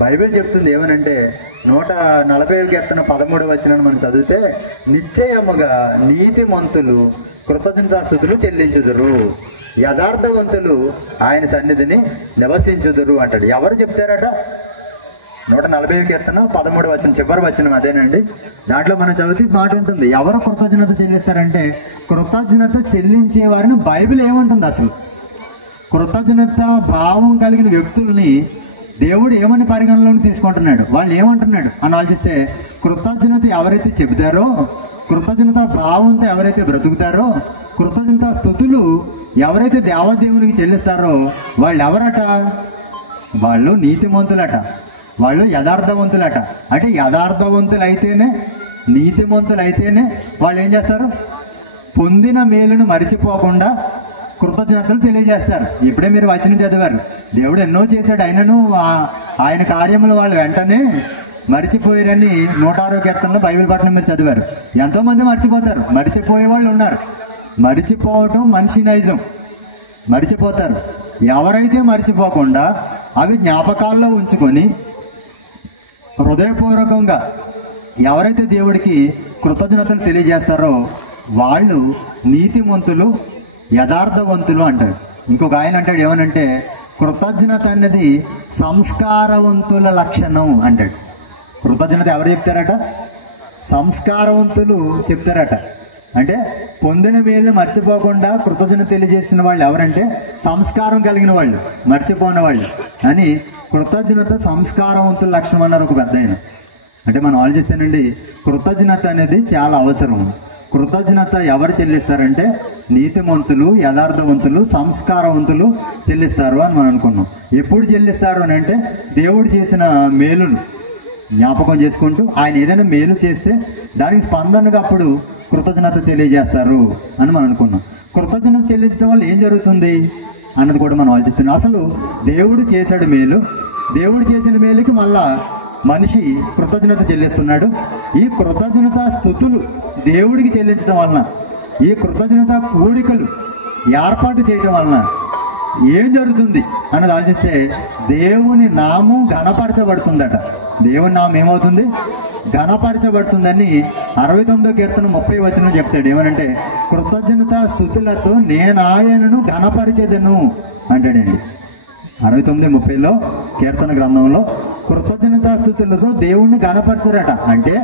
Bible చెప్తుంది ఏమనంటే 140 కీర్తన 13వ వచనాన్ని మనం చదివితే, నిశ్చయముగా నీతిమంతులు కృతజ్ఞతాస్తుతులు చెల్లించుదురు, యథార్థవంతులు ఆయన సన్నిధిని నివసించుదురు అంటాడు. ఎవరు చెప్తారట? 140 కీర్తన 13వ వచనం చివరి వచనం అదేనండి. దాంట్లో మనం చదివితే మాట ఉంటుంది, ఎవరు కృతజ్ఞత చెల్లిస్తారంటే కృతజ్ఞత చెల్లించే వారిని బైబిల్ ఏమంటుంది? అసలు కృతజ్ఞత భావం కలిగిన వ్యక్తుల్ని దేవుడు ఏమని పరిగణలోకి తీసుకుంటున్నాడు, వాళ్ళు ఏమంటున్నాడు అని ఆలోచిస్తే, కృతజ్ఞత ఎవరైతే చెబుతారో, కృతజ్ఞత భావంతో ఎవరైతే బ్రతుకుతారో, కృతజ్ఞత స్తుతులు ఎవరైతే దేవదేవునికి చెల్లిస్తారో వాళ్ళు ఎవరట? వాళ్ళు నీతిమంతులట, వాళ్ళు యథార్థవంతులట. అంటే యథార్థవంతులు అయితేనే, నీతిమంతులు అయితేనే వాళ్ళు ఏం చేస్తారు? పొందిన మేలును మరిచిపోకుండా కృతజ్ఞతలు తెలియజేస్తారు. ఇప్పుడే మీరు వచనం చదివారు, దేవుడు ఎన్నో చేశాడు, అయినను ఆయన కార్యములు వాళ్ళు వెంటనే మరిచిపోయారని 106వ కీర్తనలో బైబిల్ పట్టణం మీరు చదివారు. ఎంతోమంది మర్చిపోతారు, మరిచిపోయే వాళ్ళు ఉన్నారు. మరిచిపోవటం మనిషి నైజం, మరిచిపోతారు. ఎవరైతే మరిచిపోకుండా అవి జ్ఞాపకాల్లో ఉంచుకొని హృదయపూర్వకంగా ఎవరైతే దేవుడికి కృతజ్ఞతలు తెలియజేస్తారో వాళ్ళు నీతిమంతులు, యథార్థవంతులు అంటాడు. ఇంకొక ఆయన అంటాడు ఏమనంటే, కృతజ్ఞత అనేది సంస్కారవంతుల లక్షణం అంటాడు. కృతజ్ఞత ఎవరు చెప్తారట? సంస్కారవంతులు చెప్తారట. అంటే పొందిన మేలు మర్చిపోకుండా కృతజ్ఞత తెలియజేసిన వాళ్ళు ఎవరంటే సంస్కారం కలిగిన వాళ్ళు, మర్చిపోయిన వాళ్ళు అని. కృతజ్ఞత సంస్కారవంతుల లక్షణం అన్నారు ఒక పెద్ద ఆయన. అంటే మనం ఆలోచిస్తేనండి, కృతజ్ఞత అనేది చాలా అవసరం. కృతజ్ఞత ఎవరు చెల్లిస్తారంటే నీతిమంతులు, యథార్థవంతులు, సంస్కారవంతులు చెల్లిస్తారు అని మనం అనుకున్నాం. ఎప్పుడు చెల్లిస్తారు అని అంటే దేవుడు చేసిన మేలును జ్ఞాపకం చేసుకుంటూ ఆయన ఏదైనా మేలు చేస్తే దానికి స్పందనగా అప్పుడు కృతజ్ఞత తెలియజేస్తారు అని మనం అనుకున్నాం. కృతజ్ఞత చెల్లించడం వల్ల ఏం జరుగుతుంది అన్నది కూడా మనం ఆలోచిస్తున్నాం. అసలు దేవుడు చేశాడు మేలు, దేవుడు చేసిన మేలుకి మళ్ళా మనిషి కృతజ్ఞత చెల్లిస్తున్నాడు. ఈ కృతజ్ఞత స్తుతులు దేవుడికి చెల్లించడం వలన, ఈ కృతజ్ఞత కూడికలు ఏర్పాటు చేయడం వలన ఏం జరుగుతుంది అన్నది ఆలోచిస్తే దేవుని నామం ఘనపరచబడుతుందట. దేవుని నామం ఏమవుతుంది? ఘనపరచబడుతుందని 69వ కీర్తన 30వ వచనం చెప్తాడు. ఏమనంటే, కృతజ్ఞత స్తుతులతో నేను ఆయనను ఘనపరిచెదను అంటాడండి. 69:30లో కీర్తన గ్రంథంలో కృతజ్ఞతా స్తుతులతో దేవుణ్ణి ఘనపరచరట. అంటే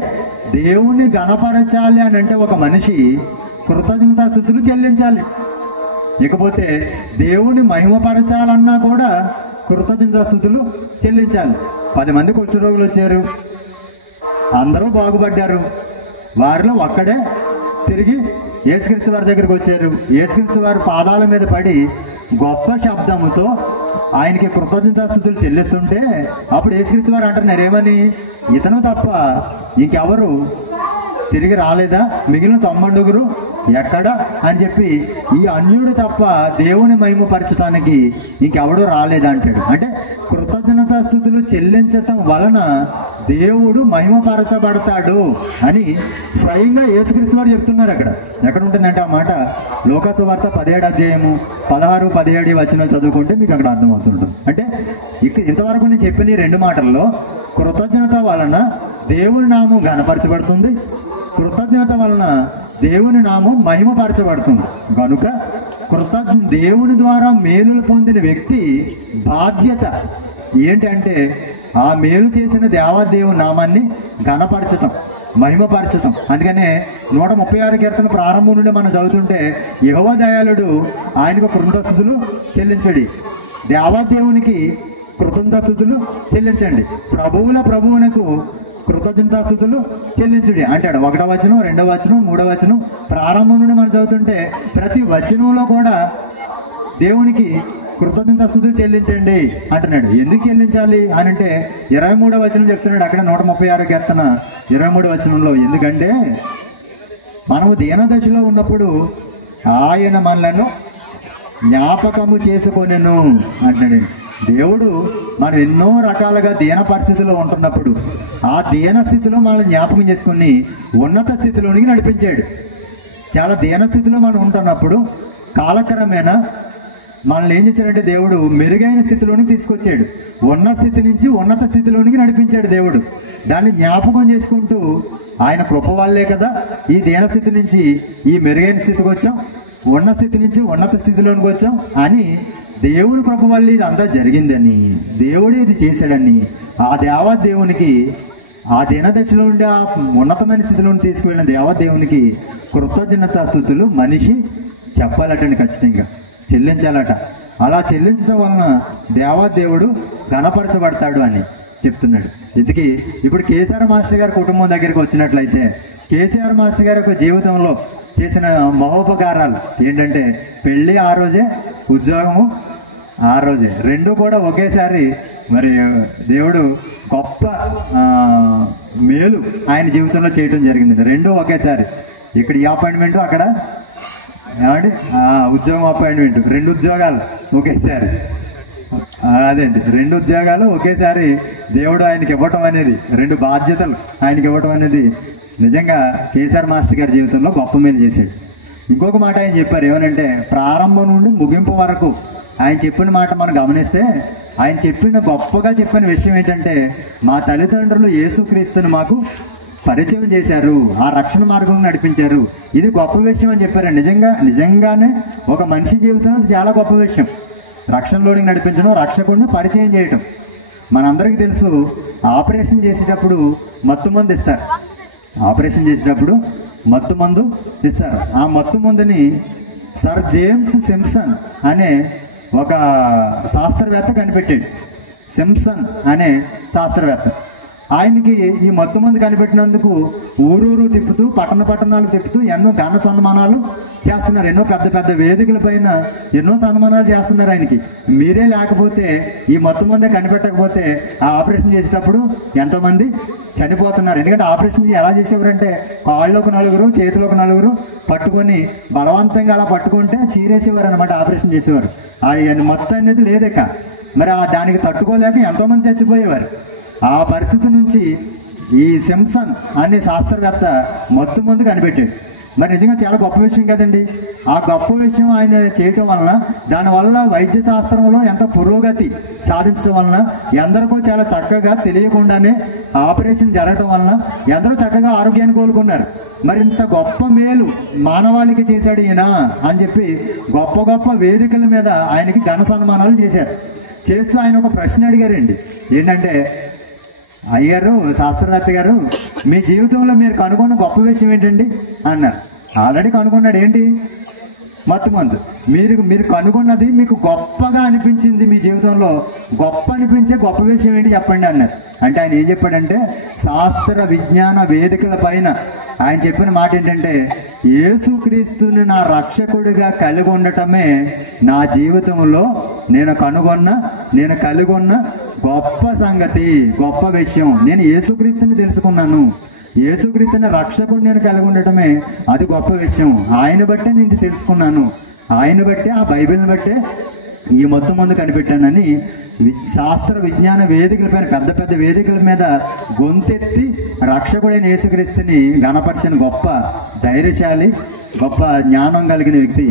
దేవుణ్ణి ఘనపరచాలి అని అంటే ఒక మనిషి కృతజ్ఞతా స్తుతులు చెల్లించాలి. ఇకపోతే దేవుని మహిమపరచాలన్నా కూడా కృతజ్ఞతా స్తుతులు చెల్లించాలి. 10 మంది కుష్ఠరోగులు వచ్చారు, అందరూ బాగుపడ్డారు. వారిలో ఒక్కడే తిరిగి యేసుక్రీస్తు వారి దగ్గరికి వచ్చారు. యేసుక్రీస్తు వారి పాదాల మీద పడి గొప్ప శబ్దముతో ఆయనకి కృతజ్ఞతాస్తుతులు చెల్లిస్తుంటే అప్పుడు యేసుక్రీస్తు వారు అంటున్నారు ఏమని, ఇతను తప్ప ఇంకెవరు తిరిగి రాలేదా? మిగిలిన 90 ఎక్కడ అని చెప్పి ఈ అన్యుడు తప్ప దేవుని మహిమపరచడానికి ఇంకెవడూ రాలేదంటాడు. అంటే కృతజ్ఞతాస్తుతులు చెల్లించటం వలన దేవుడు మహిమపరచబడతాడు అని స్వయంగా యేసుక్రీస్తు వారు చెప్తున్నారు. ఎక్కడ ఉంటుందంటే ఆ మాట లోకాసు వార్త 17వ అధ్యాయము 16, 17 వచనాలు చదువుకుంటే మీకు అక్కడ అర్థమవుతుంటుంది. అంటే ఇంతవరకు నేను చెప్పిన ఈ 2 మాటల్లో కృతజ్ఞత వలన దేవుని నామం ఘనపరచబడుతుంది, కృతజ్ఞత వలన దేవుని నామం మహిమపరచబడుతుంది. కనుక దేవుని ద్వారా మేలులు పొందిన వ్యక్తి బాధ్యత ఏంటంటే ఆ మేలు చేసిన దేవాదేవుని నామాన్ని ఘనపరచటం, మహిమపరచటం. అందుకనే 136 కీర్తన ప్రారంభం నుండి మనం చదువుతుంటే యెహోవా దయాళుడు, ఆయనకు కృతజ్ఞతాస్తుతులు చెల్లించండి, దేవాదేవునికి కృతజ్ఞతాస్తుతులు చెల్లించండి, ప్రభువుల ప్రభువునకు కృతజ్ఞతాస్తుతులు చెల్లించుడి అంటాడు. 1వ వచనం, 2వ వచనం, 3వ వచనం ప్రారంభం నుండి మనం చదువుతుంటే ప్రతి వచనంలో కూడా దేవునికి కృతజ్ఞతాస్తుతులు చెల్లించండి అంటున్నాడు. ఎందుకు చెల్లించాలి అని అంటే 23వ వచనం చెప్తున్నాడు అక్కడ 136 కీర్తన 23వ వచనంలో. ఎందుకంటే మనము దీనదశలో ఉన్నప్పుడు ఆయన మనలను జ్ఞాపకము చేసుకొనెను అంటున్నాడు. దేవుడు మనం ఎన్నో రకాలుగా దీన పరిస్థితుల్లో ఉంటున్నప్పుడు ఆ దీన స్థితిలో మనల్ని జ్ఞాపకం చేసుకుని ఉన్నత స్థితిలోనికి నడిపించాడు. చాలా దీన స్థితిలో మనం ఉంటున్నప్పుడు కాలక్రమేణా మనల్ని ఏం చేశాడంటే దేవుడు మెరుగైన స్థితిలోనికి తీసుకొచ్చాడు. ఉన్న స్థితి నుంచి ఉన్నత స్థితిలోనికి నడిపించాడు దేవుడు. దాన్ని జ్ఞాపకం చేసుకుంటూ ఆయన కృప వల్లే కదా ఈ దీనస్థితి నుంచి ఈ మెరుగైన స్థితికి వచ్చాం, ఉన్న స్థితి నుంచి ఉన్నత స్థితిలోనికి వచ్చాం అని, దేవుని కృప వల్ల ఇది అంతా జరిగిందని, దేవుడే ఇది చేశాడని ఆ దేవాదేవునికి, ఆ దీనదశలో ఉండి ఆ ఉన్నతమైన స్థితిలో తీసుకువెళ్ళిన దేవాదేవునికి కృతజ్ఞతాస్తుతులు మనిషి చెప్పాలటండి, ఖచ్చితంగా చెల్లించాలట. అలా చెల్లించడం వలన దేవాదేవుడు ఘనపరచబడతాడు అని చెప్తున్నాడు. ఇందుకే ఇప్పుడు కేసీఆర్ మాస్టర్ గారి కుటుంబం దగ్గరికి వచ్చినట్లయితే, కేసీఆర్ మాస్టర్ గారి యొక్క జీవితంలో చేసిన మహోపకారాలు ఏంటంటే, పెళ్ళి ఆ రోజే, ఉద్యోగము ఆ రోజే, రెండు కూడా ఒకేసారి మరి దేవుడు గొప్ప మేలు ఆయన జీవితంలో చేయటం జరిగింది. రెండు ఒకేసారి, ఇక్కడ ఈ అపాయింట్మెంట్, అక్కడ ఏమండి ఉద్యోగం అపాయింట్మెంట్, రెండు ఉద్యోగాలు ఒకేసారి. అదేంటి, రెండు ఉద్యోగాలు ఒకేసారి దేవుడు ఆయనకి ఇవ్వటం అనేది, రెండు బాధ్యతలు ఆయనకి ఇవ్వటం అనేది నిజంగా కేసీఆర్ మాస్టర్ గారి జీవితంలో గొప్ప మేలు చేశాడు. ఇంకొక మాట ఆయన చెప్పారు, ఏమనంటే ప్రారంభం నుండి ముగింపు వరకు ఆయన చెప్పిన మాట మనం గమనిస్తే, ఆయన చెప్పిన గొప్పగా చెప్పిన విషయం ఏంటంటే, మా తల్లిదండ్రులు యేసుక్రీస్తుని మాకు పరిచయం చేశారు, ఆ రక్షణ మార్గం నడిపించారు. ఇది గొప్ప విషయం అని చెప్పారు. నిజంగానే ఒక మనిషి జీవితంలో చాలా గొప్ప విషయం, రక్షణలోనికి నడిపించడం, రక్షకుడిని పరిచయం చేయటం. మనందరికీ తెలుసు, ఆపరేషన్ చేసేటప్పుడు మత్తు మందు ఇస్తారు. ఆపరేషన్ చేసేటప్పుడు మత్తు మందు ఇస్తారు. ఆ మత్తు మందుని సర్ జేమ్స్ సింప్సన్ అనే ఒక శాస్త్రవేత్త కనిపెట్టాడు. సింప్సన్ అనే శాస్త్రవేత్త. ఆయనకి ఈ మత్తు మందు కనిపెట్టినందుకు ఊరూరు తిప్పుతూ, పట్టణాలు తిప్పుతూ ఎన్నో ఘన సన్మానాలు చేస్తున్నారు. ఎన్నో పెద్ద పెద్ద వేదికల పైన ఎన్నో సన్మానాలు చేస్తున్నారు ఆయనకి. మీరే లేకపోతే, ఈ మత్తు మందే కనిపెట్టకపోతే ఆ ఆపరేషన్ చేసేటప్పుడు ఎంతోమంది చనిపోతున్నారు. ఎందుకంటే ఆపరేషన్ ఎలా చేసేవారంటే, కాళ్ళకు నలుగురు, చేతిలోకి నలుగురు పట్టుకొని బలవంతంగా అలా పట్టుకుంటే చీరేసేవారు అనమాట, ఆపరేషన్ చేసేవారు. అది మొత్తం అనేది లేదక, మరి దానికి తట్టుకోలేక ఎంతోమంది చచ్చిపోయేవారు. ఆ పరిస్థితి నుంచి ఈ సింప్సన్ అనే శాస్త్రవేత్త మత్తు మందు కనిపెట్టాడు. మరి నిజంగా చాలా గొప్ప విషయం కదండి. ఆ గొప్ప విషయం ఆయన చేయటం వలన, దానివల్ల వైద్య శాస్త్రంలో ఎంత పురోగతి సాధించడం వలన, ఎందరికో చాలా చక్కగా తెలియకుండానే ఆపరేషన్ జరగటం వలన ఎందరో చక్కగా ఆరోగ్యాన్ని కోలుకున్నారు. మరి ఇంత గొప్ప మేలు మానవాళికి చేశాడు ఈయన అని చెప్పి గొప్ప గొప్ప వేదికల మీద ఆయనకి ఘన సన్మానాలు చేశారు. చేస్తూ ఆయన ఒక ప్రశ్న అడిగారండి, ఏంటంటే, అయ్యారు శాస్త్రవేత్త గారు, మీ జీవితంలో మీరు కనుగొన్న గొప్ప విషయం ఏంటండి అన్నారు. ఆల్రెడీ కనుగొన్నాడు, ఏంటి? మత్తు మందు. మీరు కనుగొన్నది మీకు గొప్పగా అనిపించింది, మీ జీవితంలో గొప్ప అనిపించే గొప్ప విషయం ఏంటి చెప్పండి అన్నారు. అంటే ఆయన ఏం చెప్పాడంటే, శాస్త్ర విజ్ఞాన వేదికల పైన ఆయన చెప్పిన మాట ఏంటంటే, యేసుక్రీస్తుని నా రక్షకుడిగా కలిగి ఉండటమే నా జీవితంలో నేను కలిగి ఉన్న గొప్ప సంగతి, గొప్ప విషయం. నేను యేసుక్రీస్తుని తెలుసుకున్నాను, యేసుక్రీస్తుని రక్షకుడిని నేను కలిగి ఉండటమే అది గొప్ప విషయం. ఆయన బట్టే నేను తెలుసుకున్నాను, ఆయన బట్టే, ఆ బైబిల్ని బట్టే ఈ మొత్తం ముందు కనిపెట్టానని శాస్త్ర విజ్ఞాన వేదికల పైన, పెద్ద పెద్ద వేదికల మీద గొంతెత్తి రక్షకుడైన యేసుక్రీస్తుని గణపరిచిన గొప్ప ధైర్యశాలి, గొప్ప జ్ఞానం కలిగిన వ్యక్తి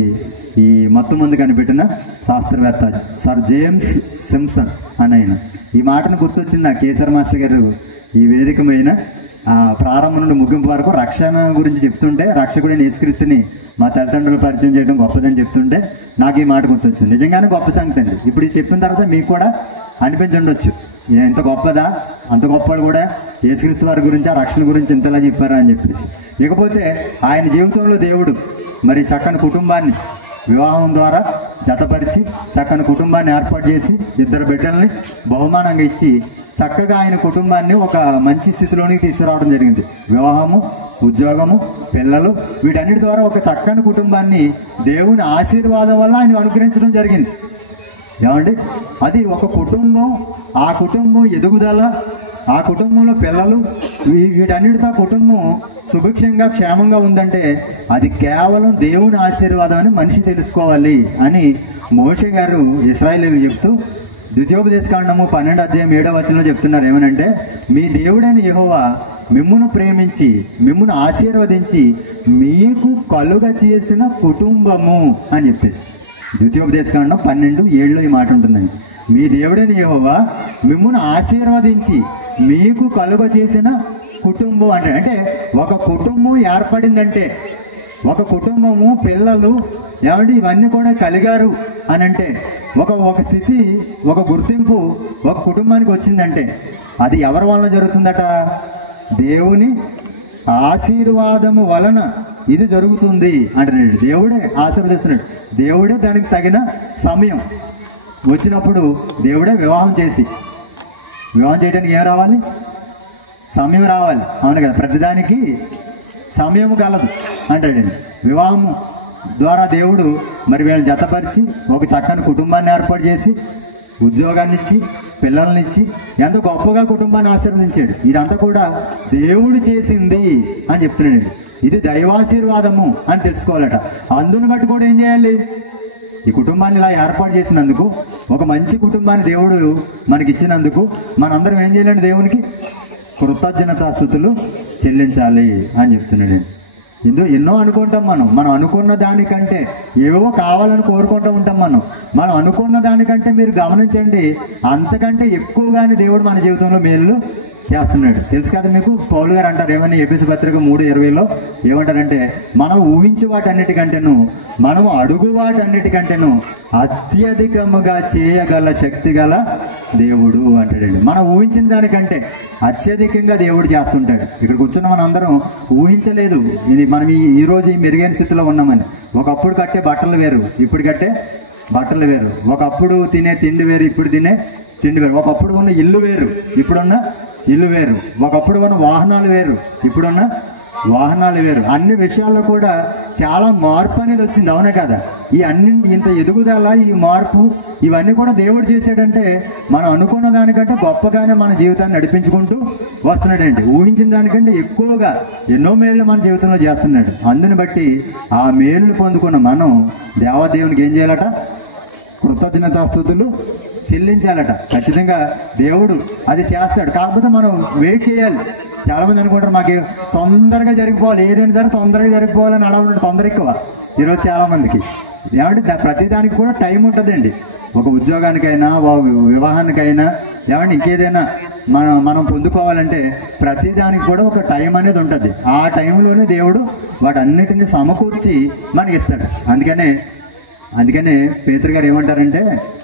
ఈ మొత్తం ముందు కనిపెట్టిన శాస్త్రవేత్త సర్ జేమ్స్ సింప్సన్ అని ఆయన. ఈ మాటను గుర్తొచ్చింది నా కేసీఆర్ మాస్టర్ గారు ఈ వేదిక మీద ప్రారంభం నుండి ముగింపు వరకు రక్షణ గురించి చెప్తుంటే, రక్షకుడైన యేసుక్రీస్తుని మా తల్లిదండ్రులు పరిచయం చేయడం గొప్పదని చెప్తుంటే నాకు ఈ మాట గుర్తొచ్చింది. నిజంగానే గొప్ప సంగతి అండి. ఇప్పుడు ఇది చెప్పిన తర్వాత మీకు కూడా అనిపించి ఉండొచ్చు, ఎంత గొప్పదా, అంత గొప్పలు కూడా యేసుక్రీస్తు వారి గురించి, ఆ రక్షణ గురించి ఇంతలా చెప్పారా అని చెప్పేసి. ఇకపోతే ఆయన జీవితంలో దేవుడు మరి చక్కని కుటుంబాన్ని వివాహం ద్వారా జతపరిచి చక్కని కుటుంబాన్ని ఏర్పాటు చేసి 2 బిడ్డల్ని బహుమానంగా ఇచ్చి చక్కగా ఆయన కుటుంబాన్ని ఒక మంచి స్థితిలోనికి తీసుకురావడం జరిగింది. వివాహము, ఉద్యోగము, పిల్లలు, వీటన్నిటి ద్వారా ఒక చక్కని కుటుంబాన్ని దేవుని ఆశీర్వాదం వల్ల ఆయన అనుగ్రహించడం జరిగింది. ఏమండి, అది ఒక కుటుంబం, ఆ కుటుంబం ఎదుగుదల, ఆ కుటుంబంలో పిల్లలు, వీటన్నిటితో కుటుంబం సుభిక్షంగా క్షేమంగా ఉందంటే అది కేవలం దేవుని ఆశీర్వాదం అని మనిషి తెలుసుకోవాలి అని మోషే గారు ఇశ్రాయేలీయులకు చెప్తూ ద్వితీయోపదేశకాండము 12:7 చెప్తున్నారు. ఏమనంటే, మీ దేవుడైన యెహోవా మిమ్మును ప్రేమించి మిమ్మును ఆశీర్వదించి మీకు కలుగ చేసిన కుటుంబము అని చెప్పేది. ద్వితీయోపదేశకాండం 12:7 ఈ మాట ఉంటుందండి. మీ దేవుడైన యెహోవా మిమ్మును ఆశీర్వదించి మీకు కలుగ చేసిన కుటుంబం అంటే ఒక కుటుంబం ఏర్పడిందంటే, ఒక కుటుంబము పిల్లలు ఏమంటే ఇవన్నీ కూడా కలిగారు అని అంటే, ఒక స్థితి, ఒక గుర్తింపు ఒక కుటుంబానికి వచ్చిందంటే అది ఎవరి వలన జరుగుతుందట? దేవుని ఆశీర్వాదము వలన ఇది జరుగుతుంది అంటున్నాడు. దేవుడే ఆశీర్వదిస్తున్నాడు. దేవుడే దానికి తగిన సమయం వచ్చినప్పుడు దేవుడే వివాహం చేయడానికి ఏం రావాలి? సమయం రావాలి. అవును కదా, ప్రతిదానికి సమయం కలదు అంటాడండి. వివాహము ద్వారా దేవుడు మరి వీళ్ళని జతపరిచి ఒక చక్కని కుటుంబాన్ని ఏర్పాటు చేసి, ఉద్యోగాన్ని ఇచ్చి, పిల్లల్నిచ్చి ఎంతో గొప్పగా కుటుంబాన్ని ఆశీర్వదించాడు. ఇదంతా కూడా దేవుడు చేసింది అని చెప్తున్నాడు. ఇది దైవాశీర్వాదము అని తెలుసుకోవాలట. అందుని బట్టి కూడా ఏం చేయాలి? ఈ కుటుంబాన్ని ఇలా ఏర్పాటు చేసినందుకు, ఒక మంచి కుటుంబాన్ని దేవుడు మనకిచ్చినందుకు మనందరం ఏం చేయాలండి? దేవునికి కృతజ్ఞతాస్తుతులు చెల్లించాలి అని చెప్తున్నాడు. ఎన్నో అనుకుంటాం మనం అనుకున్న దానికంటే ఏవో కావాలని కోరుకుంటూ ఉంటాం. మనం అనుకున్న దానికంటే మీరు గమనించండి, అంతకంటే ఎక్కువగానే దేవుడు మన జీవితంలో మేలు చేస్తున్నాడు. తెలుసు కదా మీకు, పౌలు గారు అంటారు ఏమని, ఎఫెసీ పత్రిక 3:20 ఏమంటారంటే, మనం ఊహించే వాటన్నిటికంటేను, మనం అడుగు వాటన్నిటికంటేను అత్యధికముగా చేయగల శక్తి గల దేవుడు అంటాడండి. మనం ఊహించిన దానికంటే అత్యధికంగా దేవుడు చేస్తుంటాడు. ఇక్కడ కూర్చున్న మనం అందరం ఊహించలేదు ఇది మనం ఈ రోజు ఈ మెరుగైన స్థితిలో ఉన్నామని. ఒకప్పుడు కట్టే బట్టలు వేరు, ఇప్పుడు కట్టే బట్టలు వేరు. ఒకప్పుడు తినే తిండి వేరు, ఇప్పుడు తినే తిండి వేరు. ఒకప్పుడు ఉన్న ఇల్లు వేరు, ఇప్పుడున్న ఇల్లు వేరు. ఒకప్పుడు ఉన్న వాహనాలు వేరు, ఇప్పుడున్న వాహనాలు వేరు. అన్ని విషయాల్లో కూడా చాలా మార్పు అనేది వచ్చింది. అవునే కదా? ఈ ఇంత ఎదుగుదల, ఈ మార్పు, ఇవన్నీ కూడా దేవుడు చేశాడంటే మనం అనుకున్న దానికంటే గొప్పగానే మన జీవితాన్ని నడిపించుకుంటూ వస్తున్నాడండి. ఊహించిన దానికంటే ఎక్కువగా ఎన్నో మేళ్ళు మన జీవితంలో చేస్తున్నాడు. అందుని బట్టి ఆ మేలును పొందుకున్న మనం దేవాదేవునికి ఏం చేయాలట? కృతజ్ఞతాస్తుతులు చెల్లించాలట. ఖచ్చితంగా దేవుడు అది చేస్తాడు. కాకపోతే మనం వెయిట్ చేయాలి. చాలా మంది అనుకుంటారు మాకు తొందరగా జరిగిపోవాలి, ఏదైనా సరే తొందరగా జరిగిపోవాలని అడగడం తొందర ఎక్కువ ఈరోజు చాలా మందికి. ఏమంటే ప్రతిదానికి కూడా టైం ఉంటుందండి. ఒక ఉద్యోగానికైనా, వివాహానికైనా, ఏమంటే ఇంకేదైనా మనం పొందుకోవాలంటే ప్రతిదానికి కూడా ఒక టైం అనేది ఉంటుంది. ఆ టైంలోనే దేవుడు వాటన్నిటిని సమకూర్చి మనకి ఇస్తాడు. అందుకనే పేతురు గారు ఏమంటారంటే,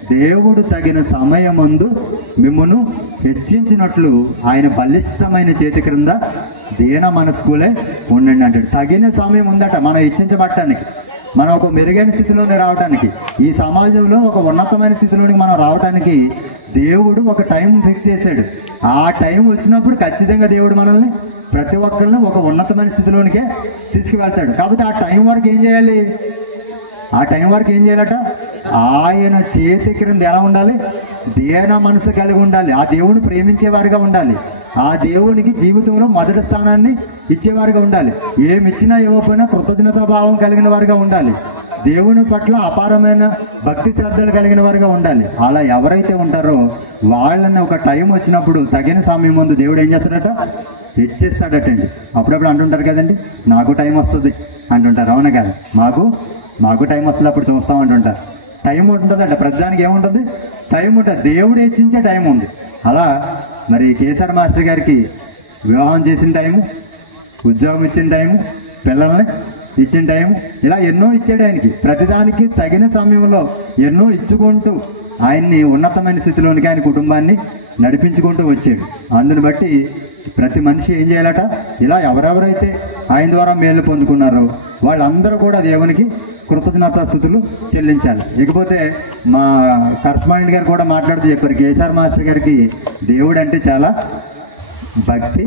దేవుడు తగిన సమయమందు మిమ్మును హెచ్చించినట్లు ఆయన బలిష్టమైన చేతి క్రింద దీన మనస్కులే ఉండండి అంటాడు. తగిన సమయం ఉందట మనం హెచ్చించబడటానికి, మనం ఒక మెరుగైన స్థితిలోనే రావడానికి, ఈ సమాజంలో ఒక ఉన్నతమైన స్థితిలోనికి మనం రావడానికి దేవుడు ఒక టైం ఫిక్స్ చేశాడు. ఆ టైం వచ్చినప్పుడు ఖచ్చితంగా దేవుడు మనల్ని ప్రతి ఒక్కరిని ఒక ఉన్నతమైన స్థితిలోనికే తీసుకువెళ్తాడు. కాబట్టి ఆ టైం వరకు ఏం చేయాలి? ఆయన చేతి క్రింద ఎలా ఉండాలి? దీన మనసు కలిగి ఉండాలి. ఆ దేవుని ప్రేమించేవారుగా ఉండాలి. ఆ దేవునికి జీవితంలో మొదటి స్థానాన్ని ఇచ్చేవారుగా ఉండాలి. ఏమిచ్చినా ఇవ్వకపోయినా కృతజ్ఞతా భావం కలిగిన వారుగా ఉండాలి. దేవుని పట్ల అపారమైన భక్తి శ్రద్ధలు కలిగిన వారుగా ఉండాలి. అలా ఎవరైతే ఉంటారో వాళ్ళని ఒక టైం వచ్చినప్పుడు తగిన సమయం ముందు దేవుడు ఏం చేస్తాడట? హెచ్చిస్తాడటండి. అప్పుడప్పుడు అంటుంటారు కదండి, నాకు టైం వస్తుంది అంటుంటారు. అవునా కదా? మాకు టైం వస్తుంది, అప్పుడు చూస్తామంటుంటారు. టైం ఉంటుందట, ప్రతిదానికి ఏముంటుంది? టైం ఉంటుంది. దేవుడు హెచ్చించే టైం ఉంది. అలా మరి కేసీఆర్ మాస్టర్ గారికి వివాహం చేసిన టైము, ఉద్యోగం ఇచ్చిన టైము, పిల్లల్ని ఇచ్చిన టైము, ఇలా ఎన్నో ఇచ్చాడు ఆయనకి. ప్రతిదానికి తగిన సమయంలో ఎన్నో ఇచ్చుకుంటూ ఆయన్ని ఉన్నతమైన స్థితిలోనికి, ఆయన కుటుంబాన్ని నడిపించుకుంటూ వచ్చాడు. అందుని బట్టి ప్రతి మనిషి ఏం చేయాలట? ఇలా ఎవరెవరైతే ఆయన ద్వారా మేలు పొందుకున్నారో వాళ్ళందరూ కూడా దేవునికి కృతజ్ఞతాస్తుతులు చెల్లించాలి. ఇకపోతే మా కరస్పాండెంట్ గారు కూడా మాట్లాడుతూ చెప్పారు, కేసీఆర్ మాస్టర్ గారికి దేవుడు అంటే చాలా భక్తి,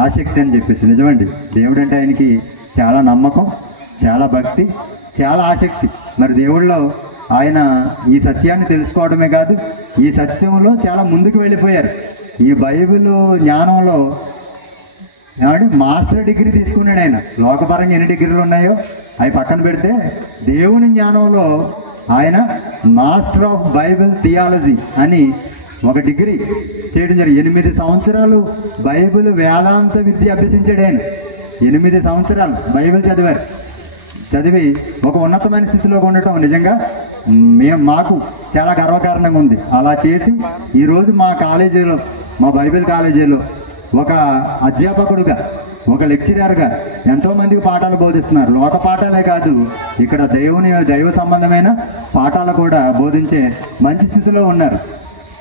ఆసక్తి అని చెప్పేసి. నిజమండి, దేవుడు అంటే ఆయనకి చాలా నమ్మకం, చాలా భక్తి, చాలా ఆసక్తి. మరి దేవుళ్ళో ఆయన ఈ సత్యాన్ని తెలుసుకోవడమే కాదు, ఈ సత్యంలో చాలా ముందుకు వెళ్ళిపోయారు. ఈ బైబిల్ జ్ఞానంలో మాస్టర్ డిగ్రీ తీసుకున్నాడు ఆయన. లోకపరంగా ఎన్ని డిగ్రీలు ఉన్నాయో అవి పక్కన పెడితే దేవుని జ్ఞానంలో ఆయన మాస్టర్ ఆఫ్ బైబిల్ థియాలజీ అని ఒక డిగ్రీ చేయడం జరిగింది. 8 సంవత్సరాలు బైబిల్ వేదాంత విద్య అభ్యసించాడు ఆయన. 8 సంవత్సరాలు బైబిల్ చదివి ఒక ఉన్నతమైన స్థితిలో ఉండటం నిజంగా మాకు చాలా గర్వకారణంగా ఉంది. అలా చేసి ఈరోజు మా కాలేజీలో, మా బైబిల్ కాలేజీలో ఒక అధ్యాపకుడుగా, ఒక లెక్చరర్గా ఎంతోమందికి పాఠాలు బోధిస్తున్నారు. లోక పాఠాలే కాదు, ఇక్కడ దైవ సంబంధమైన పాఠాలు కూడా బోధించే మంచి స్థితిలో ఉన్నారు.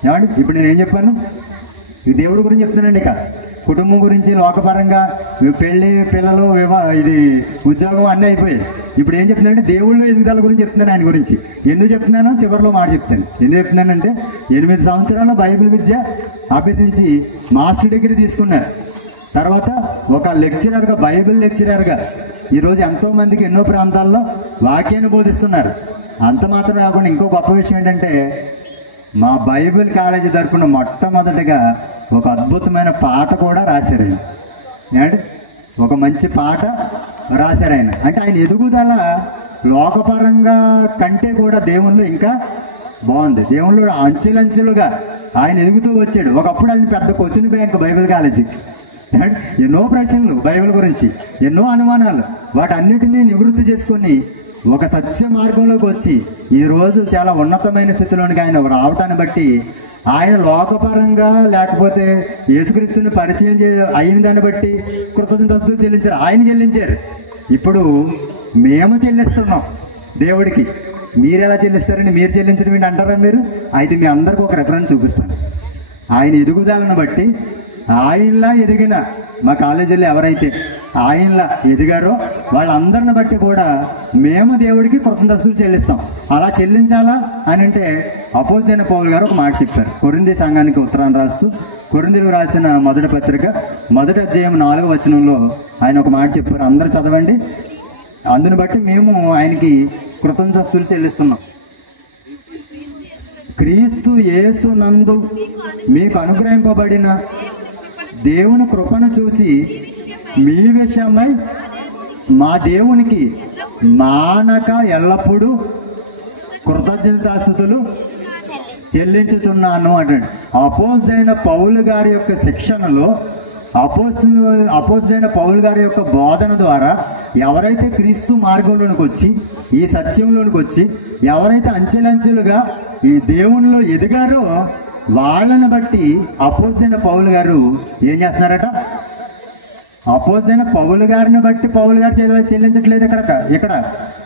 ఏమండి, ఇప్పుడు నేనేం చెప్పాను? ఈ దేవుడి గురించి చెప్తున్నానండి. ఇక కుటుంబం గురించి, లోకపరంగా పెళ్ళి, పిల్లలు, ఇది ఉద్యోగం అన్నీ అయిపోయాయి. ఇప్పుడు ఏం చెప్తున్నానంటే దేవుళ్ళు ఎదుగుదల గురించి చెప్తున్నాను. ఆయన గురించి ఎందుకు చెప్తున్నానో చివరిలో మాట చెప్తాను. ఎందుకు చెప్తున్నానంటే 8 సంవత్సరాలు బైబిల్ విద్య అభ్యసించి మాస్టర్ డిగ్రీ తీసుకున్నారు. తర్వాత ఒక లెక్చరర్గా, బైబిల్ లెక్చరర్గా ఈరోజు ఎంతో మందికి ఎన్నో ప్రాంతాల్లో వాక్యాన్ని బోధిస్తున్నారు. అంత మాత్రం కాకుండా ఇంకో గొప్ప విషయం ఏంటంటే మా బైబిల్ కాలేజీ తరపున మొట్టమొదటిగా ఒక అద్భుతమైన పాట కూడా రాశారు ఆయన. ఏమంటే ఒక మంచి పాట రాశారు ఆయన. అంటే ఆయన ఎదుగుదల లోకపరంగా కంటే కూడా దేవుళ్ళు ఇంకా బాగుంది. దేవుళ్ళు అంచెలంచెలుగా ఆయన ఎదుగుతూ వచ్చాడు. ఒకప్పుడు ఆయన పెద్ద క్వశ్చన్ బ్యాంక్ బైబిల్ కాలేజీకి. ఎన్నో ప్రశ్నలు బైబిల్ గురించి, ఎన్నో అనుమానాలు, వాటన్నిటినీ నివృత్తి చేసుకొని ఒక సత్య మార్గంలోకి వచ్చి ఈరోజు చాలా ఉన్నతమైన స్థితిలోనికి ఆయన రావటాన్ని బట్టి ఆయన లోకపరంగా లేకపోతే యేసుక్రీస్తుని పరిచయం అయిన దాన్ని బట్టి కృతజ్ఞతలు చెల్లించారు. ఆయన చెల్లించారు. ఇప్పుడు మేము చెల్లిస్తున్నాం దేవుడికి. మీరు ఎలా చెల్లిస్తారండి? మీరు చెల్లించడం ఏంటి అంటారా మీరు? అయితే మీ అందరికి ఒక రెఫరెన్స్ చూపిస్తాను. ఆయన ఎదుగుదలను బట్టి ఆయనలా ఎదిగిన మా కాలేజీలో ఎవరైతే ఆయనలా ఎదిగారో వాళ్ళందరిని బట్టి కూడా మేము దేవుడికి కృతజ్ఞతలు చెల్లిస్తాం. అలా చెల్లించాలా అని అంటే అపోస్తలుడైన పౌలు గారు ఒక మాట చెప్పారు. కొరింథీ సంఘానికి ఉత్తరాన్ని రాస్తూ కొరింథీయులకు రాసిన మొదటి పత్రిక 1వ అధ్యాయం 4వ వచనంలో ఆయన ఒక మాట చెప్పారు. అందరూ చదవండి. అందుని బట్టి మేము ఆయనకి కృతజ్ఞతలు చెల్లిస్తున్నాం. క్రీస్తు యేసు నందు మీకు అనుగ్రహింపబడిన దేవుని కృపను చూచి మీ విషయమై మా దేవునికి మానక ఎల్లప్పుడూ కృతజ్ఞతాస్తుతులు చెల్లించుచున్నాను అంటాడు. అపోస్తలుడైన పౌలు గారి యొక్క శిక్షణలో, అపోస్తలుడైన పౌలు గారి యొక్క బోధన ద్వారా ఎవరైతే క్రీస్తు మార్గంలోనికి వచ్చి, ఈ సత్యంలోనికి వచ్చి, ఎవరైతే అంచెలంచెలుగా ఈ దేవునిలో ఎదిగారో వాళ్ళని బట్టి అపోస్తలుడైన పౌలు గారు ఏం చేస్తున్నారట? అపోస్తలుడైన పౌలు గారిని బట్టి పౌలు గారు చెల్లించట్లేదు ఇక్కడ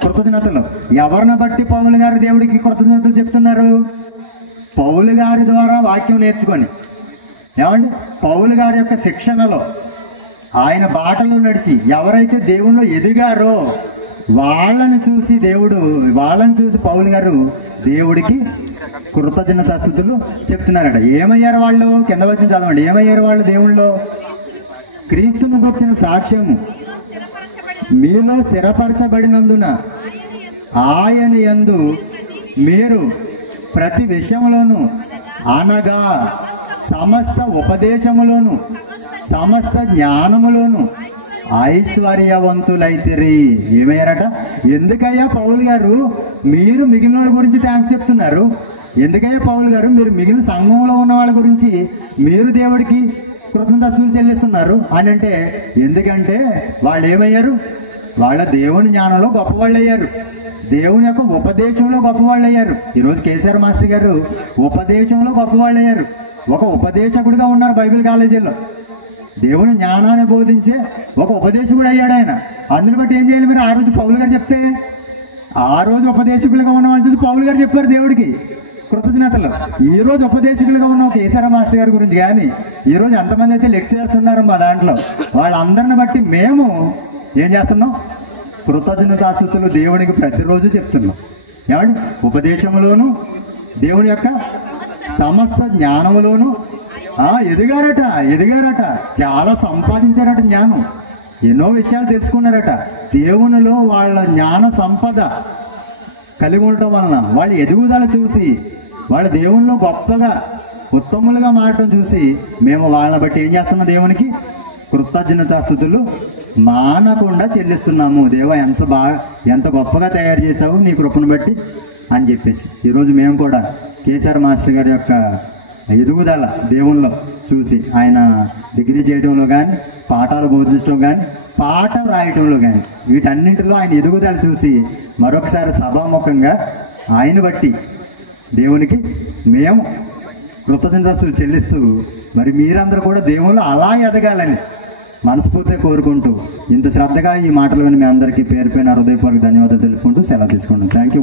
కృతజ్ఞతలు. ఎవరిని బట్టి పౌలు గారు దేవుడికి కృతజ్ఞతలు చెప్తున్నారు? పౌలు గారి ద్వారా వాక్యం నేర్చుకొని, ఏమండి, పౌలు గారి యొక్క శిక్షణలో ఆయన బాటలో నడిచి ఎవరైతే దేవునిలో ఎదిగారో వాళ్ళని చూసి పౌలు గారు దేవుడికి కృతజ్ఞతాస్తుతులు చెప్తున్నారట. ఏమయ్యారు వాళ్ళు? కింద వచ్చి చదవండి. ఏమయ్యారు వాళ్ళు దేవుళ్ళో? క్రీస్తును వచ్చిన సాక్ష్యము మీలో స్థిరపరచబడినందున ఆయన యందు మీరు ప్రతి విషయంలోనూ, అనగా సమస్త ఉపదేశములోను, సమస్త జ్ఞానములోను ఐశ్వర్యవంతులైతిరి. ఏమయ్యారట? ఎందుకయ్యా పౌలు గారు మీరు మిగిలిన వాళ్ళ గురించి థ్యాంక్స్ చెప్తున్నారు? ఎందుకయ్యా పౌలు గారు మీరు మిగిలిన సంఘంలో ఉన్న వాళ్ళ గురించి మీరు దేవుడికి కృతజ్ఞతలు చెల్లిస్తున్నారు అని అంటే, ఎందుకంటే వాళ్ళు ఏమయ్యారు? వాళ్ళ దేవుని జ్ఞానంలో గొప్పవాళ్ళు అయ్యారు. దేవుని యొక్క ఉపదేశంలో గొప్పవాళ్ళు అయ్యారు. ఈరోజు కేసీఆర్ మాస్టర్ గారు ఉపదేశంలో గొప్పవాళ్ళు అయ్యారు. ఒక ఉపదేశకుడిగా ఉన్నారు బైబిల్ కాలేజీలో. దేవుని జ్ఞానాన్ని బోధించే ఒక ఉపదేశకుడు అయ్యాడు ఆయన. అందుని బట్టి ఏం చేయాలి మీరు? ఆ రోజు పౌలు గారు చెప్తే, ఆ రోజు ఉపదేశకులుగా ఉన్న వాళ్ళు చూసి పౌలు గారు చెప్పారు దేవుడికి కృతజ్ఞతలు. ఈ రోజు ఉపదేశకులుగా ఉన్న ఒక కేసీఆర్ మాస్టర్ గారి గురించి కానీ, ఈ రోజు ఎంతమంది అయితే లెక్చరర్స్ ఉన్నారు మా దాంట్లో, వాళ్ళందరిని బట్టి మేము ఏం చేస్తున్నాం? కృతజ్ఞతాస్తుతులు దేవునికి ప్రతిరోజు చెప్తున్నాం. ఏమండి? ఉపదేశంలోను, దేవుని యొక్క సమస్త జ్ఞానములోను ఎదిగారట. చాలా సంపాదించారట జ్ఞానం. ఎన్నో విషయాలు తెలుసుకున్నారట. దేవునిలో వాళ్ళ జ్ఞాన సంపద కలిగి ఉండటం వలన వాళ్ళ ఎదుగుదల చూసి, వాళ్ళ దేవునిలో గొప్పగా ఉత్తములుగా మారటం చూసి మేము వాళ్ళని బట్టి ఏం చేస్తున్నాం? దేవునికి కృతజ్ఞతాస్తుతులు మానకుండా చెల్లిస్తున్నాము. దేవా, ఎంత గొప్పగా తయారు చేసావు నీ కృపను బట్టి అని చెప్పేసి ఈరోజు మేము కూడా కేసీఆర్ మాస్టర్ గారి యొక్క ఎదుగుదల దేవుల్లో చూసి, ఆయన డిగ్రీ చేయడంలో కానీ, పాఠాలు బోధించడం కానీ, పాట రాయటంలో కానీ, వీటన్నింటిలో ఆయన ఎదుగుదల చూసి మరొకసారి సభాముఖంగా ఆయన బట్టి దేవునికి మేము కృతజ్ఞతలు చెల్లిస్తూ మరి మీరందరూ కూడా దేవుళ్ళు అలా ఎదగాలని మనస్ఫూర్తిగా కోరుకుంటూ ఇంత శ్రద్ధగా ఈ మాటలు విని మీ అందరికీ పేరు పైన హృదయపూర్వక ధన్యవాదాలు తెలుపుకుంటూ సెలవు తీసుకుంటాం. Thank you.